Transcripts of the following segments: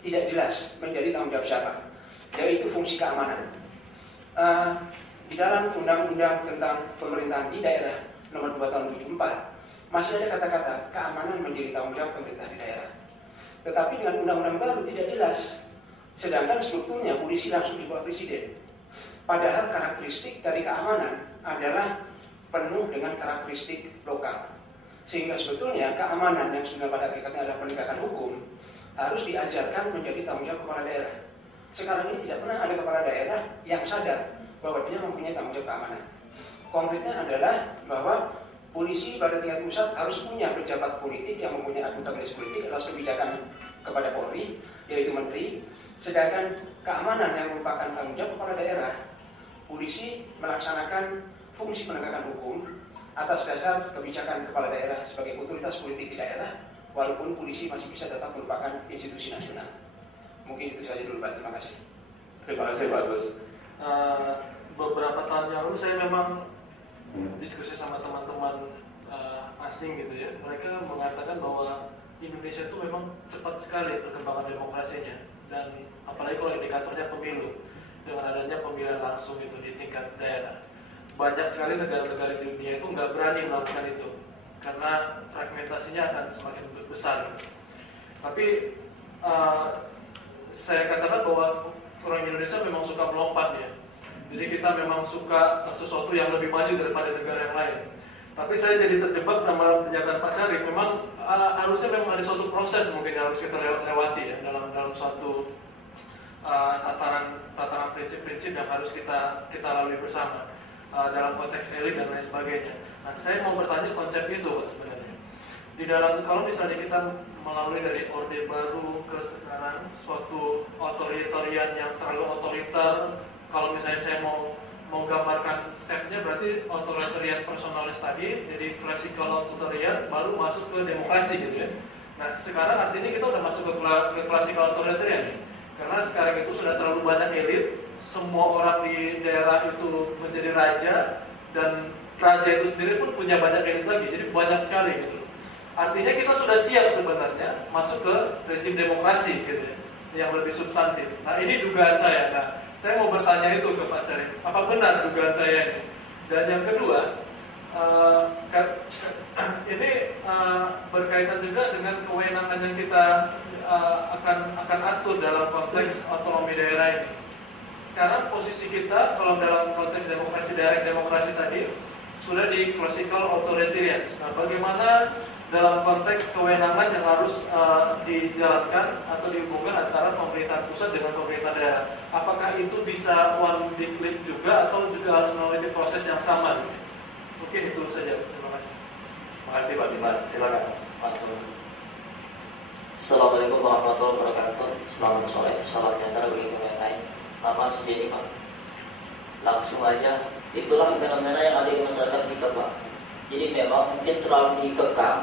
tidak jelas menjadi tanggung jawab siapa, yaitu fungsi keamanan. Di dalam undang-undang tentang pemerintahan di daerah nomor 2 tahun 74 masih ada kata-kata keamanan menjadi tanggung jawab pemerintah di daerah. Tetapi dengan undang-undang baru tidak jelas. Sedangkan strukturnya polisi langsung di bawah presiden. Padahal karakteristik dari keamanan adalah penuh dengan karakteristik lokal. Sehingga sebetulnya keamanan yang sebenarnya pada hakikatnya adalah penegakan hukum harus diajarkan menjadi tanggung jawab kepala daerah. Sekarang ini tidak pernah ada kepala daerah yang sadar bahwa dia mempunyai tanggung jawab keamanan. Konkretnya adalah bahwa polisi pada tingkat pusat harus punya pejabat politik yang mempunyai akuntabilitas politik atas kebijakan kepada Polri, yaitu menteri. Sedangkan keamanan yang merupakan tanggung jawab kepala daerah, polisi melaksanakan fungsi penegakan hukum atas dasar kebijakan kepala daerah sebagai otoritas politik di daerah, walaupun polisi masih bisa tetap merupakan institusi nasional. Mungkin itu saja dulu, Pak. Terima kasih. Terima kasih, Pak Gus. Beberapa tahun yang lalu saya memang diskusi sama teman-teman asing gitu ya. Mereka mengatakan bahwa Indonesia itu memang cepat sekali perkembangan demokrasinya, dan apalagi kalau indikatornya pemilu dengan adanya pemilihan langsung itu di tingkat daerah. Banyak sekali negara-negara di dunia itu nggak berani melakukan itu karena fragmentasinya akan semakin besar. Tapi saya katakan bahwa orang Indonesia memang suka melompat ya. Jadi kita memang suka sesuatu yang lebih maju daripada negara yang lain. Tapi saya jadi terjebak sama pernyataan Pak Syarif. Memang harusnya memang ada suatu proses mungkin yang harus kita lewati ya dalam suatu tataran prinsip-prinsip yang harus kita lalui bersama dalam konteks elit dan lain sebagainya. Nah, saya mau bertanya konsep itu Pak sebenarnya. Di dalam kalau misalnya kita melalui dari Orde Baru ke sekarang suatu otoritarian yang terlalu otoriter. Kalau misalnya saya mau gambarkan stepnya, berarti otoritarian personalis tadi, jadi classical authoritarian, baru masuk ke demokrasi gitu ya. Nah sekarang artinya kita udah masuk ke classical authoritarian, karena sekarang itu sudah terlalu banyak elit, semua orang di daerah itu menjadi raja, dan raja itu sendiri pun punya banyak elit lagi, jadi banyak sekali gitu. Artinya kita sudah siap sebenarnya masuk ke rezim demokrasi gitu ya, yang lebih substantif. Nah ini dugaan saya. Nah, saya mau bertanya itu ke Pak Syarif, apa benar dugaan saya ini? Dan yang kedua, ini berkaitan juga dengan kewenangan yang kita akan atur dalam konteks otonomi daerah ini. Sekarang posisi kita kalau dalam konteks demokrasi daerah, demokrasi tadi sudah di classical authoritarian. Nah, bagaimana dalam konteks kewenangan yang harus dijalankan atau dihubungkan antara pemerintah pusat dengan pemerintah daerah? Apakah itu bisa one big leap juga atau juga harus melalui proses yang sama? Mungkin itu saja. Terima kasih. Terima kasih Pak Dimas. Silakan Pak. Assalamualaikum warahmatullahi wabarakatuh. Selamat sore. Salam sejahtera bagi yang lain. Nama Sujeni Pak. Langsung aja. Itulah fenomena yang ada di masyarakat kita Pak. Jadi memang mungkin terlalu dikekang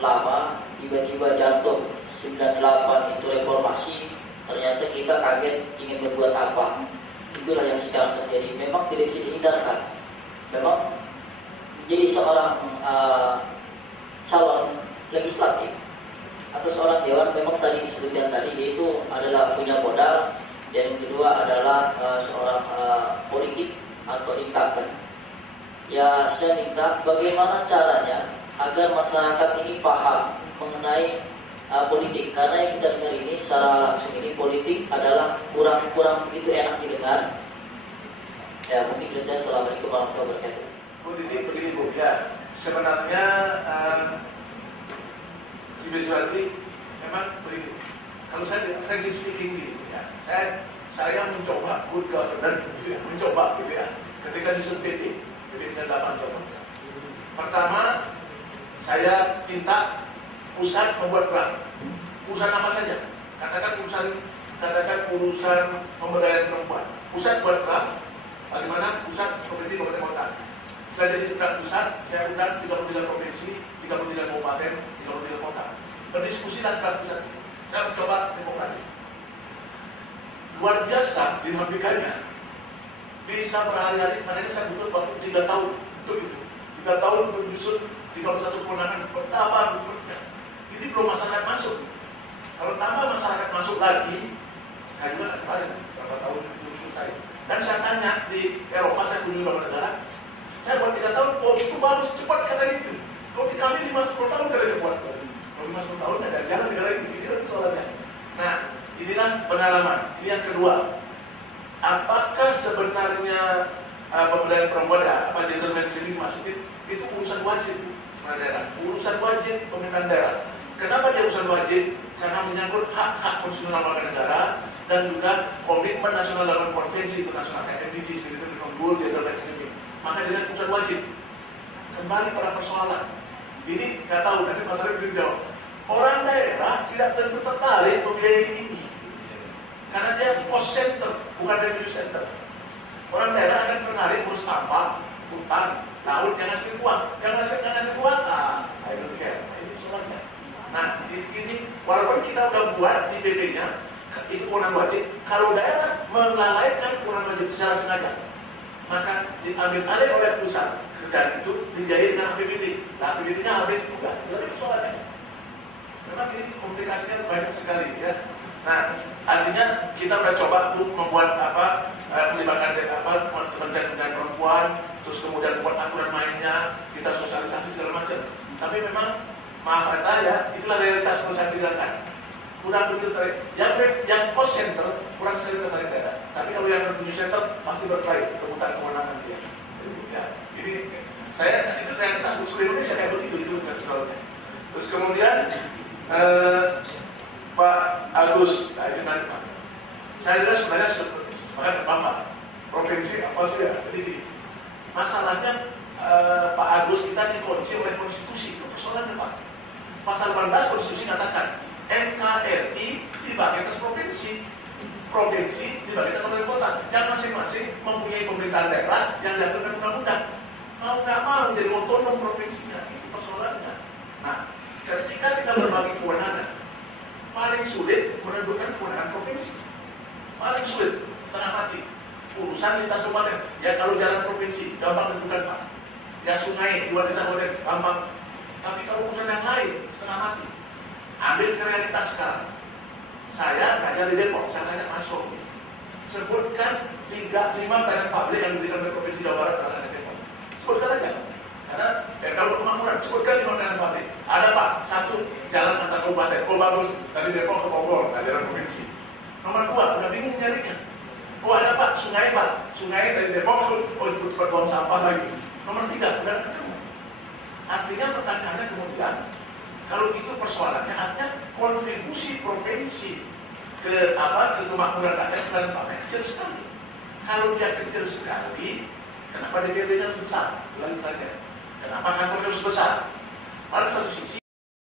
lama, tiba-tiba jatuh 98 itu reformasi, ternyata kita kaget ingin berbuat apa. Itulah yang sekarang terjadi. Memang tidak bisa dihindarkan. Memang jadi seorang calon legislatif atau seorang dewan memang tadi disebutkan tadi, yaitu adalah punya modal, dan yang kedua adalah seorang politik atau incumbent. Ya, saya minta bagaimana caranya agar masyarakat ini paham mengenai politik, karena yang kita dengar ini secara langsung ini politik adalah kurang begitu enak didengar. Ya, mungkin itu. Assalamualaikum warahmatullahi wabarakatuh. Bu Titi, begini Bu, ya sebenarnya si Beswati memang begini. Kalau saya frankly speaking ya, saya mencoba good governance, gitu ya, mencoba gitu ya. Ketika disusun PD 8 coba. Pertama, saya minta pusat membuat draft. Urusan apa saja? Katakan urusan pemberdayaan perempuan. Pusat buat draft. Bagaimana pusat, provinsi, kabupaten, kota. Setelah jadi draft pusat, saya undang 33 provinsi, 33 kabupaten, 33 kota. Berdiskusilah draft pusat. Saya mencoba demokratis. Luar biasa dinamikanya. Bisa berhari-hari, makanya saya butuh waktu 3 tahun untuk itu. 3 tahun menyusun 31 kewenangan, betapa bentuknya. Ini belum masyarakat masuk. Kalau tambah masyarakat masuk lagi, saya juga kemarin berapa tahun itu selesai. Dan saya tanya di Eropa, saya kunjungi beberapa negara, saya buat 3 tahun, oh itu baru cepat kata itu. Kalau di kami 50 tahun kali buat. Kalau 50 tahun ada jalan negara ini, itu soalnya. Nah, inilah pengalaman. Ini yang kedua. Apakah sebenarnya pemberdayaan perempuan, apa gender mainstreaming masukin itu urusan wajib daerah, urusan wajib pemerintahan daerah. Kenapa dia urusan wajib? Karena menyangkut hak-hak konstitusional warga negara dan juga komitmen nasional dalam konvensi internasional MDGs, Minimum Goal Gender Mainstreaming. Maka dia urusan wajib. Kembali pada persoalan. Ini nggak tahu nanti masalah itu jawab. Orang daerah tidak tentu tertarik membiayai ini. Karena dia cost center, bukan revenue center. Orang daerah akan menarik urus sampah, hutan, laut yang ngasih uang. Yang ngasih uang, I don't care. Ini soalnya. Nah, ini walaupun kita udah buat di PP-nya, itu kewenangan wajib. Kalau daerah melalaikan kewenangan wajib secara sengaja, maka diambil alih oleh pusat kerjaan itu dijadikan dengan APBD. Nah, APBD-nya habis juga. Itu soalnya. Memang ini komplikasinya banyak sekali ya. Nah, artinya kita udah coba membuat melibatkan kementerian perempuan, terus kemudian buat aturan mainnya, kita sosialisasi segala macam. Tapi memang maaf kata ya, itulah realitas yang saya ceritakan. Kurang begitu tertarik. Yang cost center kurang sekali tertarik daerah. Tapi kalau yang revenue center pasti berkait kebutuhan kewenangan dia. Ya, ini saya itu realitas seluruh Indonesia kayak begitu itu misalnya. Terus kemudian Pak Agus, ini nanti Pak. Saya jelas sebenarnya sebagai Bapak provinsi apa sih ya? Jadi gini, masalahnya Pak Agus kita dikunci oleh konstitusi, itu persoalannya Pak. Pasal 18 konstitusi katakan NKRI dibagi atas provinsi, provinsi dibagi atas kabupaten kota, yang masing-masing mempunyai pemerintahan daerah yang diatur dengan undang-undang. Mau nggak mau jadi otonom provinsinya, itu persoalannya. Nah, ketika kita berbagi kewenangan, paling sulit menentukan kewenangan provinsi. Paling sulit, setengah mati. Urusan lintas kabupaten, ya kalau jalan provinsi gampang tentukan Pak. Ya sungai, dua lintas kabupaten gampang. Tapi kalau urusan yang lain, setengah mati. Ambil ke realitas sekarang. Saya ngajar di Depok, saya tanya Mas Romi. Sebutkan 3-5 pelayanan publik yang diberikan oleh Provinsi Jawa Barat terhadap Depok. Sebutkan aja. Karena kalau kemakmuran, sebutkan 5 pelayanan publik. Ada Pak, 1 jalan antar kabupaten. Oh bagus, dari Depok ke Bogor, jalan provinsi. Nomor 2, udah bingung nyarinya. Oh ada Pak, sungai dari Depok, oh itu buang sampah lagi. Nomor 3, udah ketemu. Artinya pertanyaannya kemudian, kalau itu persoalannya, artinya kontribusi provinsi ke kemakmuran rakyat dan partai kecil sekali. Kalau dia kecil sekali, kenapa DPRD-nya harus besar? Ulangi saja. Kenapa kantornya harus besar? Pada satu sisi